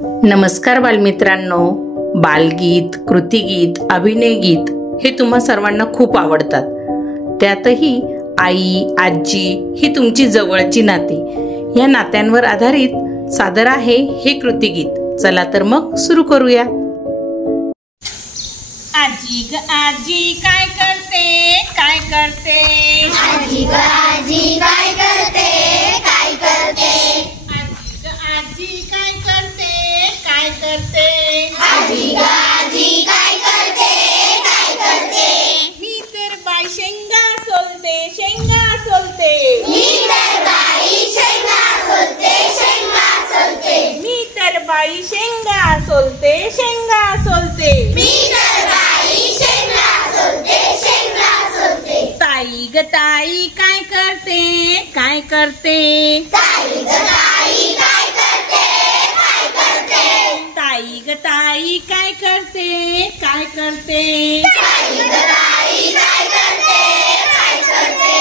नमस्कार बालमित्रांनो, बालगीत, कृतिगीत, अभिनय गीत हे तुम्हा सर्वांना खूप आवडतात। त्यातही आई, आजी ही तुमची जवळची नाती, या नात्यांवर आधारित सादर आहे हे कृतिगीत। चला तर मग सुरू करूया। आजी ग आजी काय करते, काय करते? आजी ग आजी काय करते, काय करते? आजी ग आजी काय करते, काय करते? आजी ग आजी काय करते, काय करते? मी तर बाई शेंगा सोलते, शेंगा सोलते। मी तर बाई शेंगा सोलते, शेंगा सोलते। मी तर बाई शेंगा सोलते, शेंगा सोलते। मी तर बाई शेंगा सोलते, शेंगा सोलते। ताई ग ताई काय करते, काय करते? ताई ग ताई काय करते, काय करते? ताई ग ताई काय करते, काय करते? ताई ग ताई काय करते, काय करते?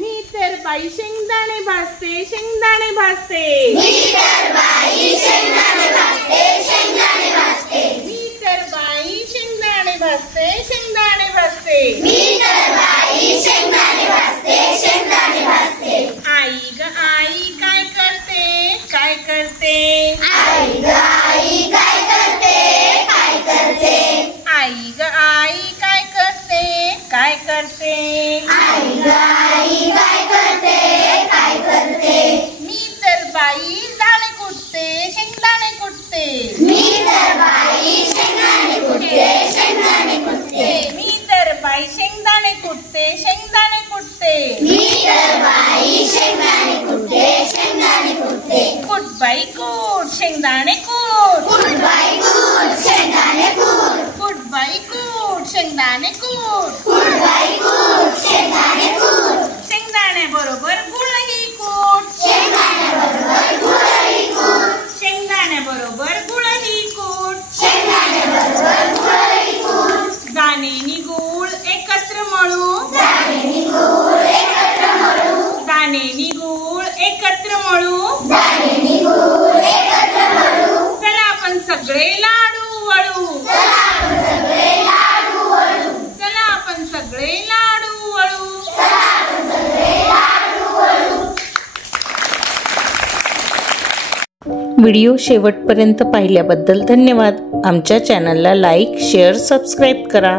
मी तर बाई शेंगदाणे भाजते, शेंगदाणे भाजते। मी तर बाई शेंगदाणे भाजते, शेंगदाणे भाजते। मी तर बाई शेंगदाणे भाजते, शेंगदाणे भाजते। मी तर बाई शेंगदाणे भाजते, शेंगदाणे भाजते। आई ग आई काय करते, काय करते? आई ग आई काय करते, काय करते? आई ग आई काय करते, काय करते? आई ग आई काय करते, काय करते? मी तर बाई दाणे कुटते, शेंगदाणे कुटते। मी तर बाई शेंगदाणे कुटते, शेंगदाणे कुटते। मी तर बाई शेंगदाणे कुटते, शेंगदाणे कुटते। मी तर बाई शेंगदाणे कुटते, शेंगदाणे कुटते। कुट बाई कुट, शेंगदाणे कुट। कुट बाई कुट, शेंगदाणे कुट। कुट बाई कुट, शेंगदाणे कुट। कुट बाई कुट, शेंगदाणे कुट। शेंगदाणे बरोबर गुळही कुट। शेंगदाणे बरोबर गुळही कुट। शेंगदाणे बरोबर गुळही कुट। शेंगदाणे बरोबर गुळही कुट। दाणेनी गुळ एकत्र मळू, दाणेनी गूळ एकत्र मळू। दाणेनी गुळ एकत्र मळू। दाणेनी गूळ एकत्र मळू। चला आपण सगळे लाडू वळू। चला आपण सगळे लाडू वळू। चला आपण सगळे लाडू वळू। चला आपण सगळे लाडू वळू। व्हिडिओ शेवटपर्यंत पाहिल्याबद्दल धन्यवाद। आमच्या चॅनलला लाईक, शेअर, सबस्क्राईब करा।